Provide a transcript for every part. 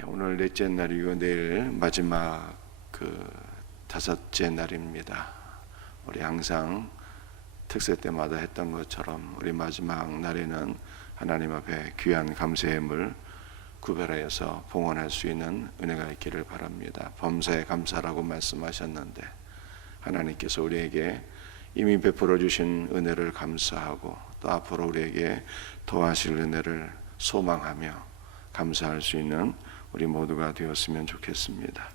오늘 넷째 날이고 내일 마지막 다섯째 날입니다. 우리 항상 특세 때마다 했던 것처럼 우리 마지막 날에는 하나님 앞에 귀한 감사함을 구별하여서 봉헌할 수 있는 은혜가 있기를 바랍니다. 범사에 감사라고 말씀하셨는데 하나님께서 우리에게 이미 베풀어 주신 은혜를 감사하고 또 앞으로 우리에게 더하실 은혜를 소망하며 감사할 수 있는 우리 모두가 되었으면 좋겠습니다.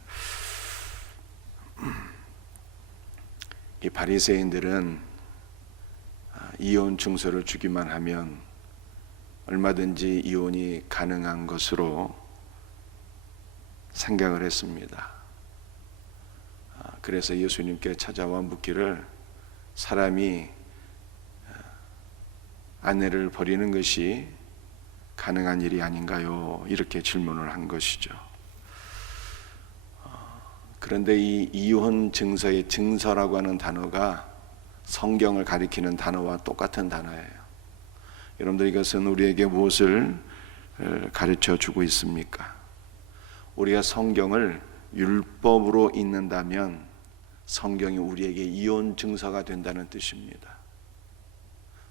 이 바리새인들은 이혼 증서를 주기만 하면 얼마든지 이혼이 가능한 것으로 생각을 했습니다. 그래서 예수님께 찾아와 묻기를 사람이 아내를 버리는 것이 가능한 일이 아닌가요? 이렇게 질문을 한 것이죠. 그런데 이 이혼 증서의 증서라고 하는 단어가 성경을 가리키는 단어와 똑같은 단어예요. 여러분들 이것은 우리에게 무엇을 가르쳐 주고 있습니까? 우리가 성경을 율법으로 읽는다면 성경이 우리에게 이혼 증서가 된다는 뜻입니다.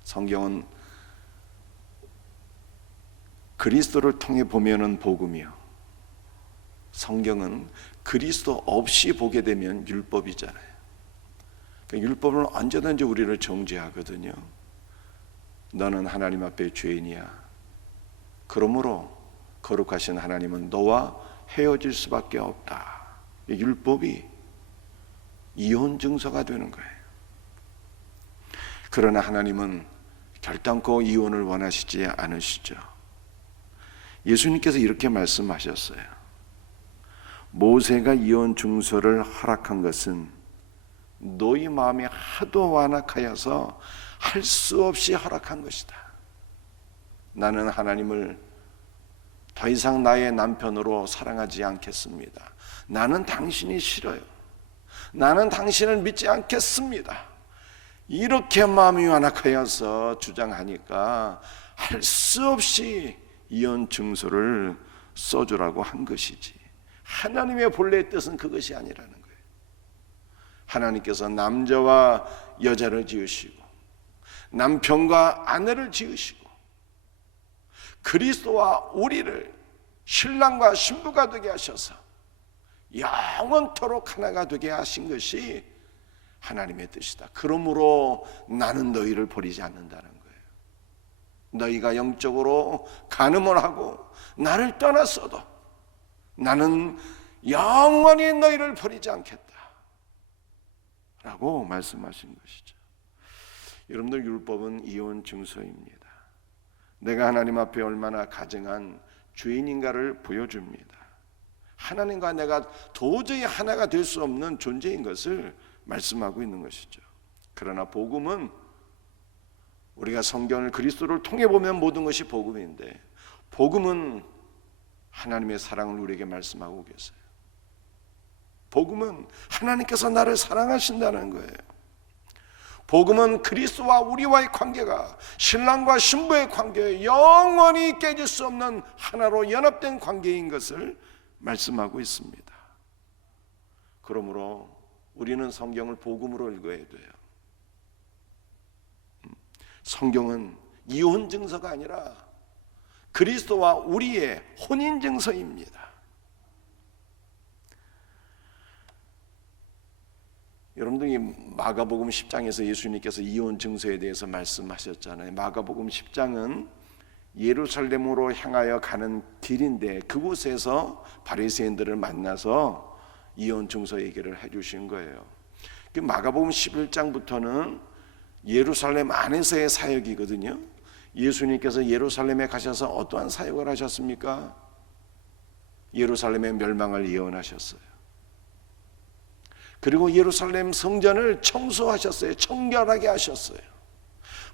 성경은 그리스도를 통해 보면은 복음이요, 성경은 그리스도 없이 보게 되면 율법이잖아요. 그러니까 율법은 언제든지 우리를 정죄하거든요. 너는 하나님 앞에 죄인이야. 그러므로 거룩하신 하나님은 너와 헤어질 수밖에 없다. 율법이 이혼 증서가 되는 거예요. 그러나 하나님은 결단코 이혼을 원하시지 않으시죠. 예수님께서 이렇게 말씀하셨어요. 모세가 이혼 증서를 허락한 것은 너희 마음이 하도 완악하여서 할 수 없이 허락한 것이다. 나는 하나님을 더 이상 나의 남편으로 사랑하지 않겠습니다. 나는 당신이 싫어요. 나는 당신을 믿지 않겠습니다. 이렇게 마음이 완악하여서 주장하니까 할 수 없이 이혼 증서를 써주라고 한 것이지, 하나님의 본래의 뜻은 그것이 아니라는 거예요. 하나님께서 남자와 여자를 지으시고 남편과 아내를 지으시고 그리스도와 우리를 신랑과 신부가 되게 하셔서 영원토록 하나가 되게 하신 것이 하나님의 뜻이다. 그러므로 나는 너희를 버리지 않는다는 거예요. 너희가 영적으로 간음을 하고 나를 떠났어도 나는 영원히 너희를 버리지 않겠다 라고 말씀하신 것이죠. 여러분들, 율법은 이혼 증서입니다. 내가 하나님 앞에 얼마나 가증한 죄인인가를 보여줍니다. 하나님과 내가 도저히 하나가 될 수 없는 존재인 것을 말씀하고 있는 것이죠. 그러나 복음은 우리가 성경을 그리스도를 통해 보면 모든 것이 복음인데, 복음은 하나님의 사랑을 우리에게 말씀하고 계세요. 복음은 하나님께서 나를 사랑하신다는 거예요. 복음은 그리스도와 우리와의 관계가 신랑과 신부의 관계에 영원히 깨질 수 없는 하나로 연합된 관계인 것을 말씀하고 있습니다. 그러므로 우리는 성경을 복음으로 읽어야 돼요. 성경은 이혼 증서가 아니라 그리스도와 우리의 혼인 증서입니다. 여러분들이 마가복음 10장에서 예수님께서 이혼 증서에 대해서 말씀하셨잖아요. 마가복음 10장은 예루살렘으로 향하여 가는 길인데 그곳에서 바리새인들을 만나서 이혼 증서 얘기를 해주신 거예요. 마가복음 11장부터는 예루살렘 안에서의 사역이거든요. 예수님께서 예루살렘에 가셔서 어떠한 사역을 하셨습니까? 예루살렘의 멸망을 예언하셨어요. 그리고 예루살렘 성전을 청소하셨어요. 청결하게 하셨어요.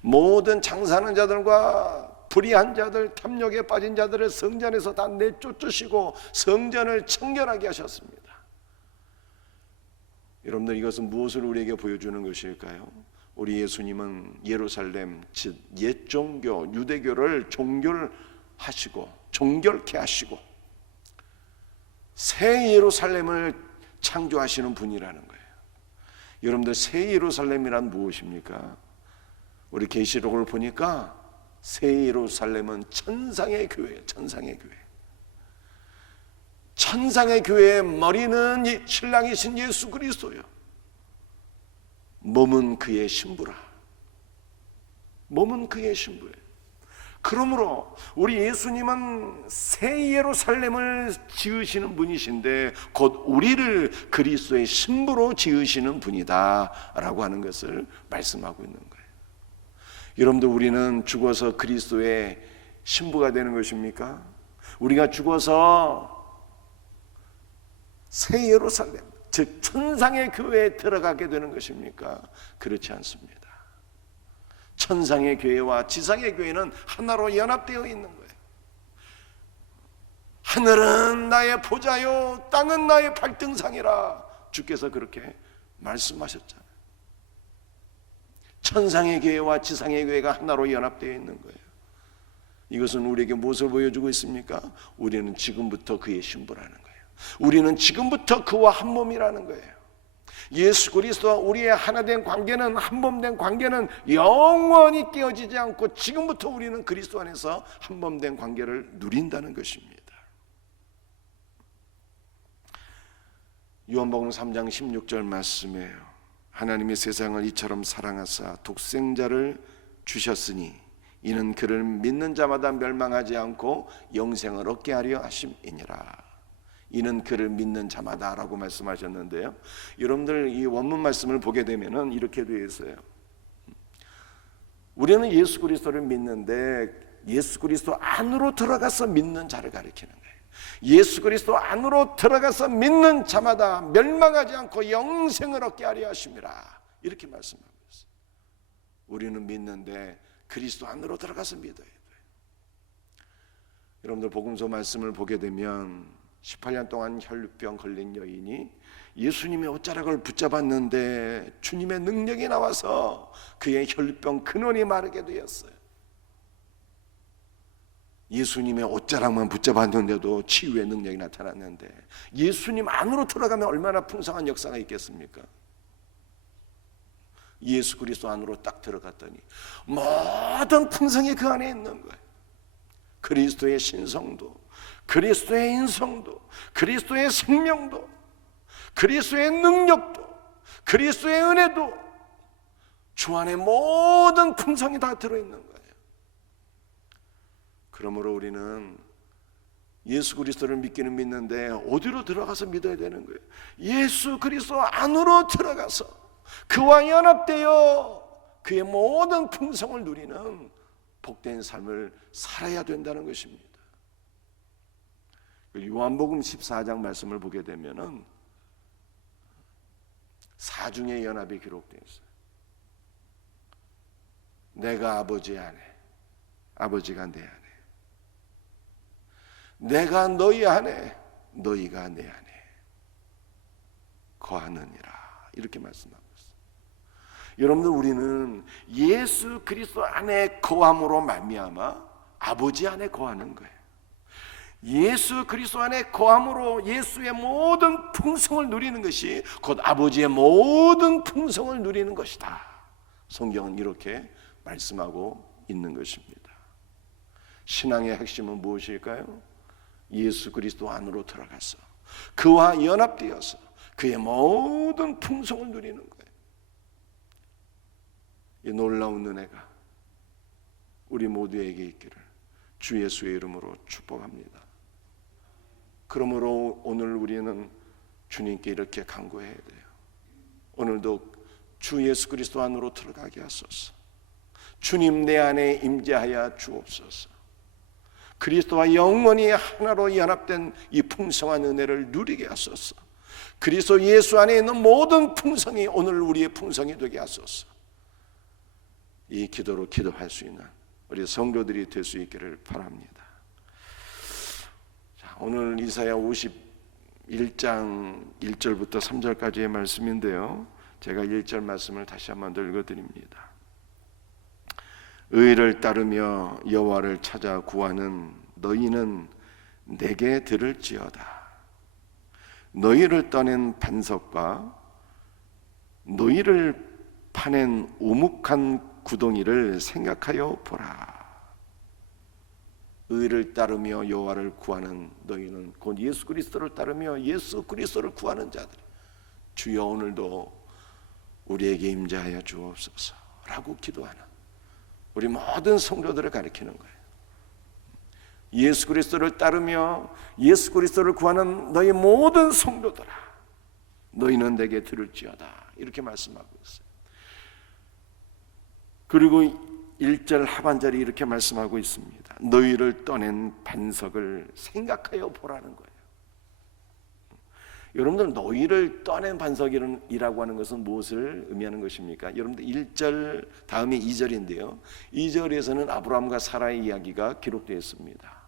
모든 장사하는 자들과 불의한 자들, 탐욕에 빠진 자들을 성전에서 다 내쫓으시고 성전을 청결하게 하셨습니다. 여러분들, 이것은 무엇을 우리에게 보여주는 것일까요? 우리 예수님은 예루살렘, 즉 옛 종교 유대교를 종결하시고 종결케 하시고 새 예루살렘을 창조하시는 분이라는 거예요. 여러분들, 새 예루살렘이란 무엇입니까? 우리 계시록을 보니까 새 예루살렘은 천상의 교회예요. 천상의 교회. 천상의 교회의 머리는 신랑이신 예수 그리스도요, 몸은 그의 신부라. 몸은 그의 신부예요. 그러므로 우리 예수님은 새 예루살렘을 지으시는 분이신데 곧 우리를 그리스도의 신부로 지으시는 분이다 라고 하는 것을 말씀하고 있는 거예요. 여러분들, 우리는 죽어서 그리스도의 신부가 되는 것입니까? 우리가 죽어서 새 예루살렘, 즉 천상의 교회에 들어가게 되는 것입니까? 그렇지 않습니다. 천상의 교회와 지상의 교회는 하나로 연합되어 있는 거예요. 하늘은 나의 보좌요, 땅은 나의 발등상이라 주께서 그렇게 말씀하셨잖아요. 천상의 교회와 지상의 교회가 하나로 연합되어 있는 거예요. 이것은 우리에게 무엇을 보여주고 있습니까? 우리는 지금부터 그의 신부라는 거예요. 우리는 지금부터 그와 한 몸이라는 거예요. 예수 그리스도와 우리의 하나된 관계는, 한 몸된 관계는 영원히 깨어지지 않고 지금부터 우리는 그리스도 안에서 한 몸된 관계를 누린다는 것입니다. 요한복음 3장 16절 말씀이에요. 하나님이 세상을 이처럼 사랑하사 독생자를 주셨으니 이는 그를 믿는 자마다 멸망하지 않고 영생을 얻게 하려 하심이니라. 이는 그를 믿는 자마다 라고 말씀하셨는데요, 여러분들 이 원문 말씀을 보게 되면 이렇게 되어 있어요. 우리는 예수 그리스도를 믿는데 예수 그리스도 안으로 들어가서 믿는 자를 가리키는 거예요. 예수 그리스도 안으로 들어가서 믿는 자마다 멸망하지 않고 영생을 얻게 하려 하심이라, 이렇게 말씀하고 있어요. 우리는 믿는데 그리스도 안으로 들어가서 믿어야 돼요. 여러분들, 복음서 말씀을 보게 되면 18년 동안 혈루병 걸린 여인이 예수님의 옷자락을 붙잡았는데 주님의 능력이 나와서 그의 혈루병 근원이 마르게 되었어요. 예수님의 옷자락만 붙잡았는데도 치유의 능력이 나타났는데 예수님 안으로 들어가면 얼마나 풍성한 역사가 있겠습니까? 예수 그리스도 안으로 딱 들어갔더니 모든 풍성이 그 안에 있는 거예요. 그리스도의 신성도, 그리스도의 인성도, 그리스도의 생명도, 그리스도의 능력도, 그리스도의 은혜도, 주 안에 모든 풍성이 다 들어있는 거예요. 그러므로 우리는 예수 그리스도를 믿기는 믿는데 어디로 들어가서 믿어야 되는 거예요? 예수 그리스도 안으로 들어가서 그와 연합되어 그의 모든 풍성을 누리는 복된 삶을 살아야 된다는 것입니다. 요한복음 14장 말씀을 보게 되면은 사중의 연합이 기록되어 있어요. 내가 아버지 안에, 아버지가 내 안에, 내가 너희 안에, 너희가 내 안에 거하느니라, 이렇게 말씀하고 있어요. 여러분들, 우리는 예수 그리스도 안에 거함으로 말미암아 아버지 안에 거하는 거예요. 예수 그리스도 안에 거함으로 예수의 모든 풍성을 누리는 것이 곧 아버지의 모든 풍성을 누리는 것이다. 성경은 이렇게 말씀하고 있는 것입니다. 신앙의 핵심은 무엇일까요? 예수 그리스도 안으로 들어가서 그와 연합되어서 그의 모든 풍성을 누리는 거예요. 이 놀라운 은혜가 우리 모두에게 있기를 주 예수의 이름으로 축복합니다. 그러므로 오늘 우리는 주님께 이렇게 간구해야 돼요. 오늘도 주 예수 그리스도 안으로 들어가게 하소서. 주님 내 안에 임재하여 주옵소서. 그리스도와 영원히 하나로 연합된 이 풍성한 은혜를 누리게 하소서. 그리스도 예수 안에 있는 모든 풍성이 오늘 우리의 풍성이 되게 하소서. 이 기도로 기도할 수 있는 우리 성도들이 될 수 있기를 바랍니다. 자, 오늘 이사야 51장 1절부터 3절까지의 말씀인데요, 제가 1절 말씀을 다시 한번 읽어드립니다. 의를 따르며 여호와를 찾아 구하는 너희는 내게 들을지어다. 너희를 떠낸 반석과 너희를 파낸 우묵한 구덩이를 생각하여 보라. 의를 따르며 여호와를 구하는 너희는 곧 예수 그리스도를 따르며 예수 그리스도를 구하는 자들, 주여 오늘도 우리에게 임재하여 주옵소서라고 기도하는 우리 모든 성도들을 가리키는 거예요. 예수 그리스도를 따르며 예수 그리스도를 구하는 너희 모든 성도들아, 너희는 내게 들을지어다, 이렇게 말씀하고 있어요. 그리고 1절 하반절이 이렇게 말씀하고 있습니다. 너희를 떠낸 반석을 생각하여 보라는 거예요. 여러분들, 너희를 떠낸 반석이라고 하는 것은 무엇을 의미하는 것입니까? 여러분들 1절 다음에 2절인데요 2절에서는 아브라함과 사라의 이야기가 기록되어 있습니다.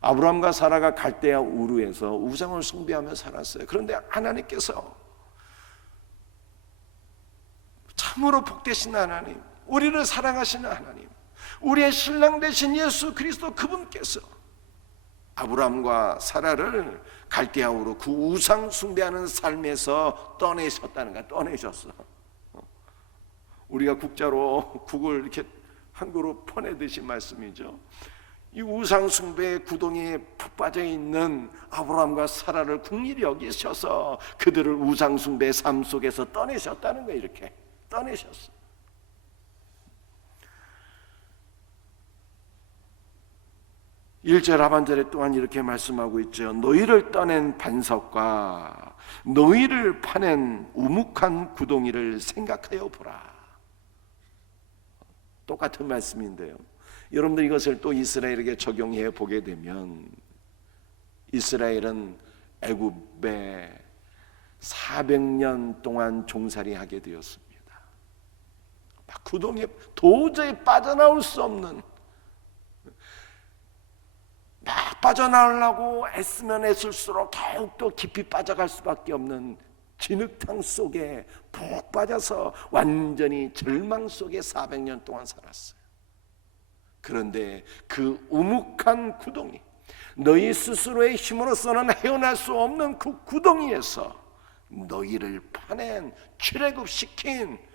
아브라함과 사라가 갈대아 우르에서 우상을 숭배하며 살았어요. 그런데 하나님께서, 참으로 복되신 하나님, 우리를 사랑하시는 하나님, 우리의 신랑 되신 예수 그리스도 그분께서 아브라함과 사라를 갈대아우로 그 우상 숭배하는 삶에서 떠내셨다는 거야. 떠내셨어. 우리가 국자로 국을 이렇게 한그릇 퍼내듯이 말씀이죠. 이 우상 숭배의 구덩이에 푹 빠져 있는 아브라함과 사라를 긍휼히 여기셔서 그들을 우상 숭배의 삶 속에서 떠내셨다는 거예요. 이렇게 떠내셨어. 일절 하반절에 또한 이렇게 말씀하고 있죠. 너희를 떠낸 반석과 너희를 파낸 우묵한 구덩이를 생각하여 보라. 똑같은 말씀인데요, 여러분들 이것을 또 이스라엘에게 적용해 보게 되면, 이스라엘은 애굽에 400년 동안 종살이하게 되었습니다. 구덩이에 도저히 빠져나올 수 없는, 막 빠져나오려고 애쓰면 애쓸수록 더욱더 깊이 빠져갈 수밖에 없는 진흙탕 속에 푹 빠져서 완전히 절망 속에 400년 동안 살았어요. 그런데 그 우묵한 구덩이, 너희 스스로의 힘으로서는 헤어날 수 없는 그 구덩이에서 너희를 파낸, 출애굽시킨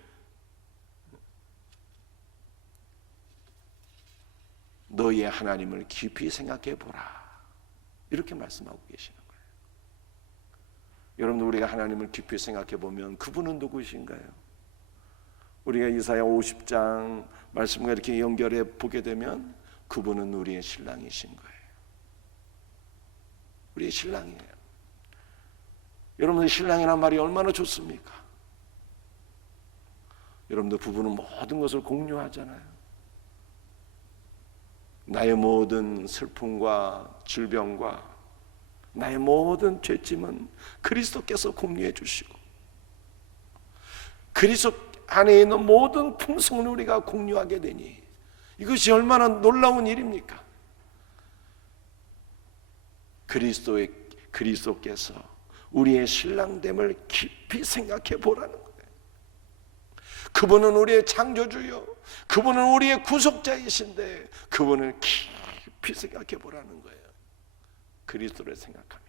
너희의 하나님을 깊이 생각해 보라, 이렇게 말씀하고 계시는 거예요. 여러분들, 우리가 하나님을 깊이 생각해 보면 그분은 누구신가요? 우리가 이사야 50장 말씀과 이렇게 연결해 보게 되면 그분은 우리의 신랑이신 거예요. 우리의 신랑이에요. 여러분들, 신랑이란 말이 얼마나 좋습니까? 여러분들, 부부는 모든 것을 공유하잖아요. 나의 모든 슬픔과 질병과 나의 모든 죄짐은 그리스도께서 공유해 주시고, 그리스도 안에 있는 모든 풍성을 우리가 공유하게 되니 이것이 얼마나 놀라운 일입니까? 그리스도께서 우리의 신랑됨을 깊이 생각해 보라는 거예요. 그분은 우리의 창조주요, 그분은 우리의 구속자이신데 그분을 깊이 생각해 보라는 거예요. 그리스도를 생각하며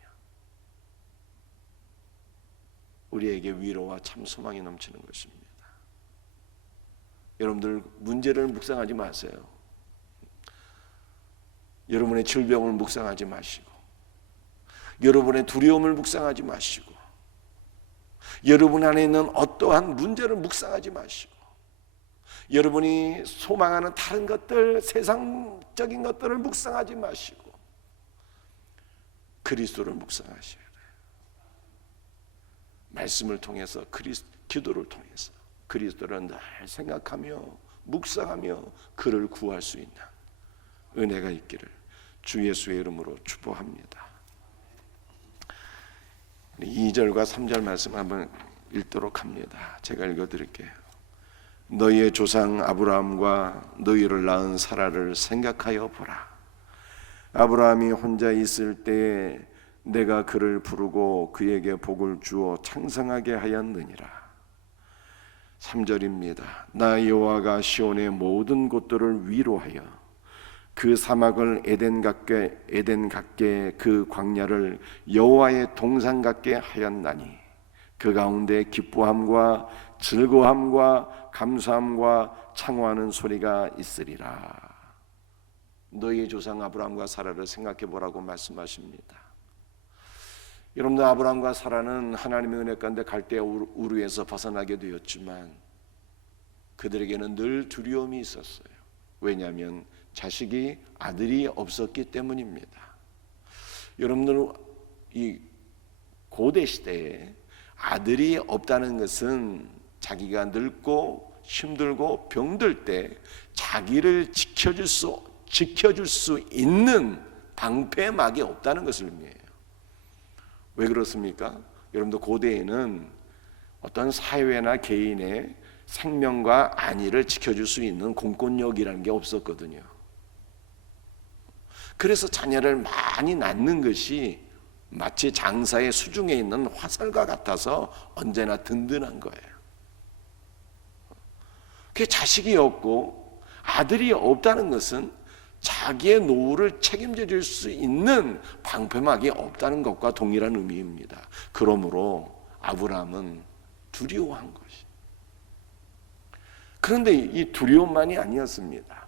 우리에게 위로와 참 소망이 넘치는 것입니다. 여러분들, 문제를 묵상하지 마세요. 여러분의 질병을 묵상하지 마시고, 여러분의 두려움을 묵상하지 마시고, 여러분 안에 있는 어떠한 문제를 묵상하지 마시고, 여러분이 소망하는 다른 것들, 세상적인 것들을 묵상하지 마시고 그리스도를 묵상하셔야 돼요. 말씀을 통해서, 기도를 통해서 그리스도를 늘 생각하며 묵상하며 그를 구할 수 있는 은혜가 있기를 주 예수의 이름으로 축복합니다. 2절과 3절 말씀 한번 읽도록 합니다. 제가 읽어드릴게요. 너희의 조상 아브라함과 너희를 낳은 사라를 생각하여 보라. 아브라함이 혼자 있을 때에 내가 그를 부르고 그에게 복을 주어 창성하게 하였느니라. 3절입니다. 나 여호와가 시온의 모든 곳들을 위로하여 그 사막을 에덴 같게 그 광야를 여호와의 동산 같게 하였나니 그 가운데 기뻐함과 즐거움과 감사함과 창호하는 소리가 있으리라. 너희의 조상 아브라함과 사라를 생각해 보라고 말씀하십니다. 여러분들, 아브라함과 사라는 하나님의 은혜 가운데 갈대아 우르에서 벗어나게 되었지만 그들에게는 늘 두려움이 있었어요. 왜냐하면 자식이 아들이 없었기 때문입니다. 여러분들, 이 고대 시대에 아들이 없다는 것은 자기가 늙고 힘들고 병들 때 자기를 지켜줄 수 있는 방패막이 없다는 것을 의미해요. 왜 그렇습니까? 여러분들, 고대에는 어떤 사회나 개인의 생명과 안위를 지켜줄 수 있는 공권력이라는 게 없었거든요. 그래서 자녀를 많이 낳는 것이 마치 장사의 수중에 있는 화살과 같아서 언제나 든든한 거예요. 그 자식이 없고 아들이 없다는 것은 자기의 노후를 책임져 줄 수 있는 방패막이 없다는 것과 동일한 의미입니다. 그러므로 아브라함은 두려워한 것이. 그런데 이 두려움만이 아니었습니다.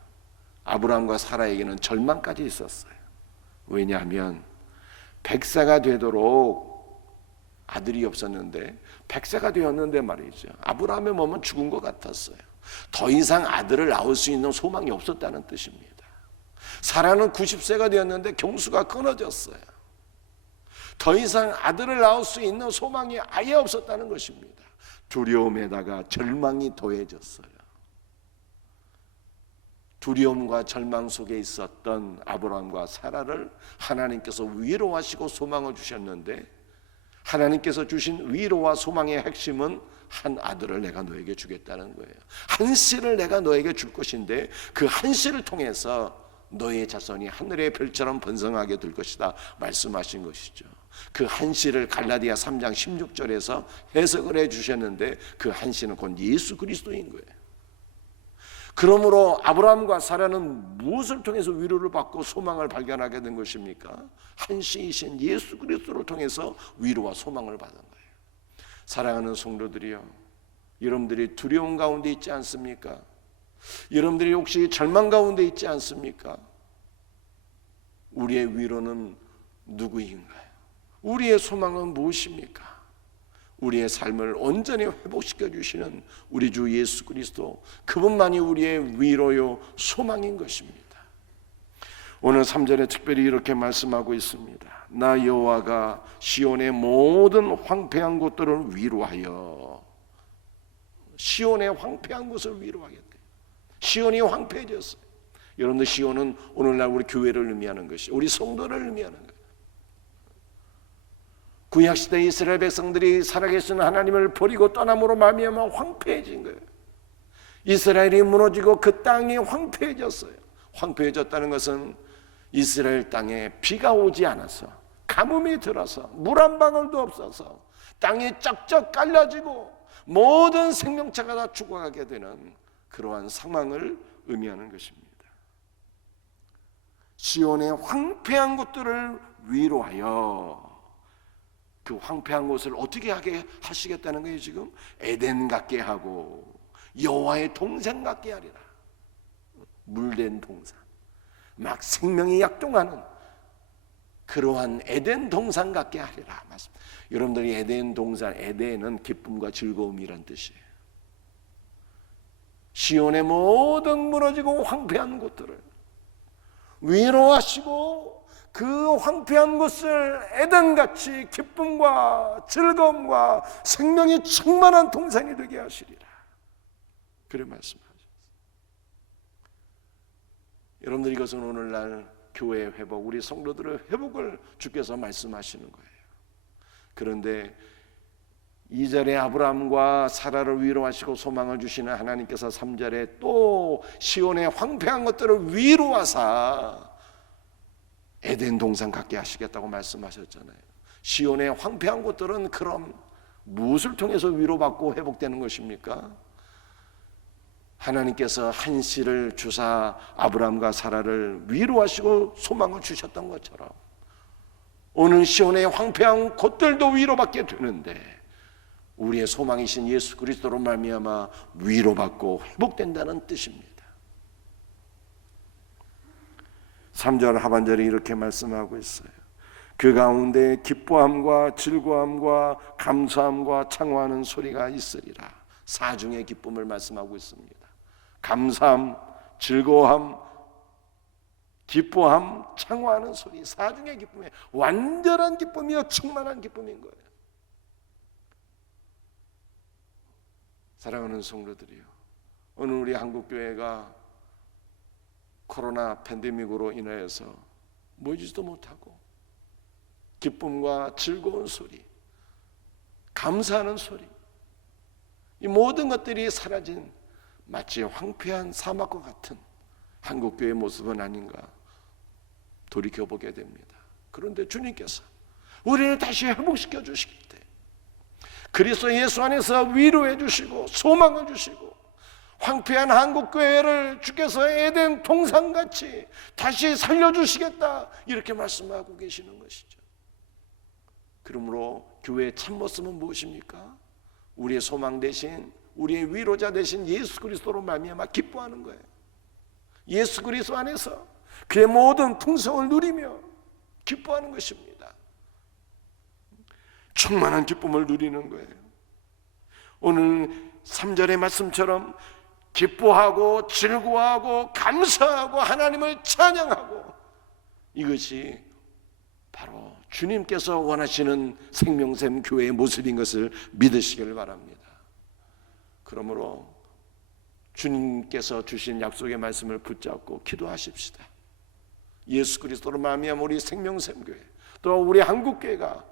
아브라함과 사라에게는 절망까지 있었어요. 왜냐하면 100세가 되도록 아들이 없었는데 100세가 되었는데 말이죠, 아브라함의 몸은 죽은 것 같았어요. 더 이상 아들을 낳을 수 있는 소망이 없었다는 뜻입니다. 사라는 90세가 되었는데 경수가 끊어졌어요. 더 이상 아들을 낳을 수 있는 소망이 아예 없었다는 것입니다. 두려움에다가 절망이 더해졌어요. 두려움과 절망 속에 있었던 아브라함과 사라를 하나님께서 위로하시고 소망을 주셨는데, 하나님께서 주신 위로와 소망의 핵심은 한 아들을 내가 너에게 주겠다는 거예요. 한 씨를 내가 너에게 줄 것인데 그 한 씨를 통해서 너의 자손이 하늘의 별처럼 번성하게 될 것이다 말씀하신 것이죠. 그 한 씨를 갈라디아 3장 16절에서 해석을 해주셨는데 그 한 씨는 곧 예수 그리스도인 거예요. 그러므로 아브라함과 사라는 무엇을 통해서 위로를 받고 소망을 발견하게 된 것입니까? 한 씨이신 예수 그리스도를 통해서 위로와 소망을 받은 거예요. 사랑하는 성도들이요, 여러분들이 두려움 가운데 있지 않습니까? 여러분들이 혹시 절망 가운데 있지 않습니까? 우리의 위로는 누구인가요? 우리의 소망은 무엇입니까? 우리의 삶을 온전히 회복시켜 주시는 우리 주 예수 그리스도, 그분만이 우리의 위로요 소망인 것입니다. 오늘 3절에 특별히 이렇게 말씀하고 있습니다. 나 여호와가 시온의 모든 황폐한 곳들을 위로하여, 시온의 황폐한 곳을 위로하겠대. 시온이 황폐해졌어요. 여러분들, 시온은 오늘날 우리 교회를 의미하는 것이, 우리 성도를 의미하는 거예요. 구약시대 이스라엘 백성들이 살아계신 하나님을 버리고 떠남으로 말미암아 황폐해진 거예요. 이스라엘이 무너지고 그 땅이 황폐해졌어요. 황폐해졌다는 것은 이스라엘 땅에 비가 오지 않아서, 가뭄이 들어서, 물 한 방울도 없어서 땅이 쩍쩍 깔려지고 모든 생명체가 다 죽어가게 되는 그러한 상황을 의미하는 것입니다. 시온의 황폐한 곳들을 위로하여, 그 황폐한 곳을 어떻게 하게 하시겠다는 거예요? 지금 에덴 같게 하고 여호와의 동산 같게 하리라. 물된 동산, 막 생명이 약동하는 그러한 에덴 동산 같게 하리라. 여러분들이 에덴 동산, 에덴은 기쁨과 즐거움이란 뜻이에요. 시온의 모든 무너지고 황폐한 곳들을 위로하시고 그 황폐한 곳을 에덴같이 기쁨과 즐거움과 생명이 충만한 동산이 되게 하시리라. 그래 말씀하셨어요. 여러분들, 이것은 오늘날 교회의 회복, 우리 성도들의 회복을 주께서 말씀하시는 거예요. 그런데 2절에 아브라함과 사라를 위로하시고 소망을 주시는 하나님께서 3절에 또 시온의 황폐한 것들을 위로하사 에덴 동산 갖게 하시겠다고 말씀하셨잖아요. 시온의 황폐한 곳들은 그럼 무엇을 통해서 위로받고 회복되는 것입니까? 하나님께서 한시를 주사 아브라함과 사라를 위로하시고 소망을 주셨던 것처럼 오늘 시온의 황폐한 곳들도 위로받게 되는데 우리의 소망이신 예수 그리스도로 말미암아 위로받고 회복된다는 뜻입니다. 3절 하반절에 이렇게 말씀하고 있어요. 그 가운데 기뻐함과 즐거움과 감사함과 창화하는 소리가 있으리라. 사중의 기쁨을 말씀하고 있습니다. 감사함, 즐거움, 기뻐함, 창화하는 소리, 사중의 기쁨에 완전한 기쁨이요 충만한 기쁨인 거예요. 사랑하는 성도들이요, 오늘 우리 한국교회가 코로나 팬데믹으로 인하여서 모이지도 못하고 기쁨과 즐거운 소리, 감사하는 소리, 이 모든 것들이 사라진 마치 황폐한 사막과 같은 한국교회의 모습은 아닌가 돌이켜보게 됩니다. 그런데 주님께서 우리를 다시 회복시켜 주실 때 그리스도 예수 안에서 위로해 주시고 소망을 주시고 황폐한 한국교회를 주께서 에덴 동산같이 다시 살려주시겠다 이렇게 말씀하고 계시는 것이죠. 그러므로 교회의 참모습은 무엇입니까? 우리의 소망 대신 우리의 위로자 대신 예수 그리스도로 말미암아 기뻐하는 거예요. 예수 그리스도 안에서 그의 모든 풍성을 누리며 기뻐하는 것입니다. 충만한 기쁨을 누리는 거예요. 오늘 3절의 말씀처럼 기뻐하고 즐거워하고 감사하고 하나님을 찬양하고 이것이 바로 주님께서 원하시는 생명샘 교회의 모습인 것을 믿으시길 바랍니다. 그러므로 주님께서 주신 약속의 말씀을 붙잡고 기도하십시다. 예수 그리스도로 말미암아 우리 생명샘 교회 또 우리 한국교회가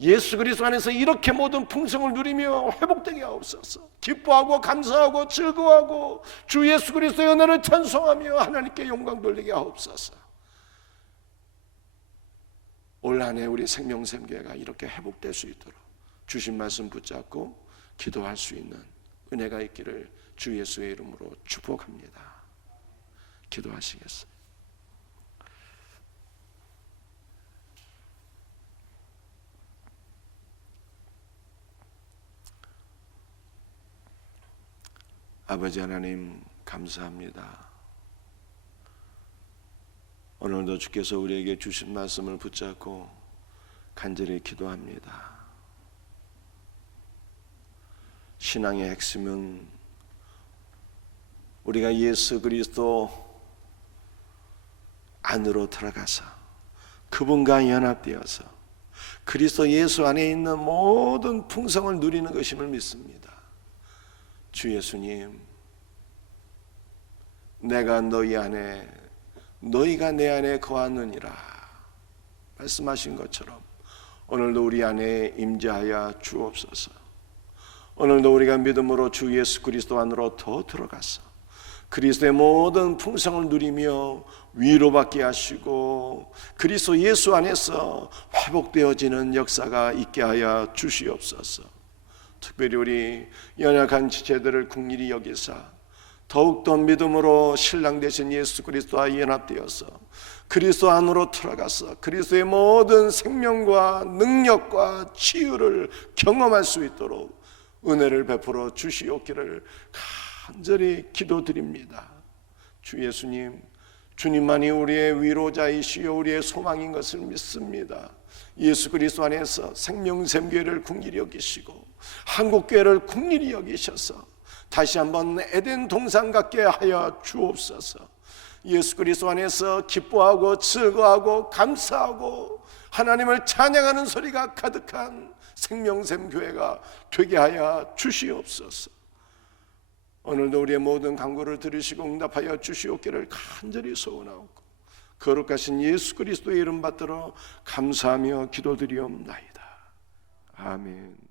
예수 그리스도 안에서 이렇게 모든 풍성을 누리며 회복되게 하옵소서. 기뻐하고 감사하고 즐거워하고 주 예수 그리스도의 은혜를 찬송하며 하나님께 영광 돌리게 하옵소서. 올 한 해 우리 생명샘 교회가 이렇게 회복될 수 있도록 주신 말씀 붙잡고 기도할 수 있는 은혜가 있기를 주 예수의 이름으로 축복합니다. 기도하시겠습니다. 아버지 하나님 감사합니다. 오늘도 주께서 우리에게 주신 말씀을 붙잡고 간절히 기도합니다. 신앙의 핵심은 우리가 예수 그리스도 안으로 들어가서 그분과 연합되어서 그리스도 예수 안에 있는 모든 풍성을 누리는 것임을 믿습니다. 주 예수님, 내가 너희 안에 너희가 내 안에 거하느니라 말씀하신 것처럼 오늘도 우리 안에 임재하여 주옵소서. 오늘도 우리가 믿음으로 주 예수 그리스도 안으로 더 들어가서 그리스도의 모든 풍성을 누리며 위로받게 하시고 그리스도 예수 안에서 회복되어지는 역사가 있게 하여 주시옵소서. 특별히 우리 연약한 지체들을 긍휼히 여기사 더욱더 믿음으로 신랑 되신 예수 그리스도와 연합되어서 그리스도 안으로 들어가서 그리스도의 모든 생명과 능력과 치유를 경험할 수 있도록 은혜를 베풀어 주시옵기를 간절히 기도드립니다. 주 예수님, 주님만이 우리의 위로자이시요 우리의 소망인 것을 믿습니다. 예수 그리스도 안에서 생명샘 교회를 긍휼히 여기시고 한국교회를 긍휼히 여기셔서 다시 한번 에덴 동산 같게 하여 주옵소서. 예수 그리스도 안에서 기뻐하고 즐거워하고 감사하고 하나님을 찬양하는 소리가 가득한 생명샘 교회가 되게 하여 주시옵소서. 오늘도 우리의 모든 간구를 들으시고 응답하여 주시옵기를 간절히 소원하옵고 거룩하신 예수 그리스도의 이름 받들어 감사하며 기도드리옵나이다. 아멘.